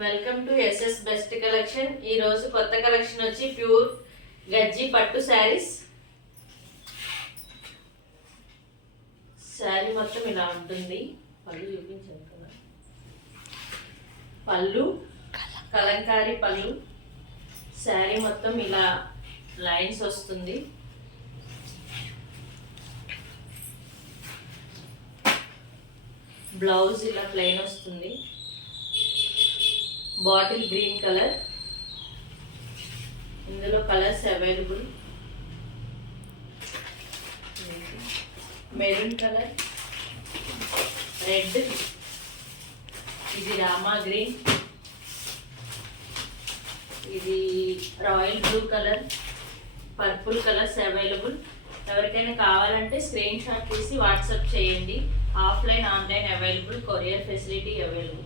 Welcome to SS best collection. ఈ రోజు కొత్త కలెక్షన్ వచ్చి ప్యూర్ గజ్జి పట్టు శారీస్. శారీ మొత్తం ఇలా ఉంటుంది. పళ్ళు చూపించాను కదా, పళ్ళు కలంకారీ పళ్ళు. శారీ మొత్తం ఇలా లైన్స్ వస్తుంది. బ్లౌజ్ ఇలా ప్లెయిన్ వస్తుంది. బాటిల్ గ్రీన్ కలర్, ఇందులో colours available. Maroon colour, red, ఇది రామా గ్రీన్, ఇది royal blue colour, purple colours available. ఎవరికైనా కావాలంటే స్క్రీన్ షాట్ తీసి వాట్సాప్ చేయండి. Offline online available, courier facility available.